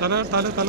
തല തല തല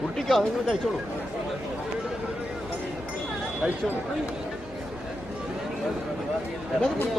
കുട്ടിക്കോ നിങ്ങൾ കഴിച്ചോളൂ കഴിച്ചോളൂ എന്നത് കൊടുത്തു.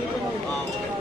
Um,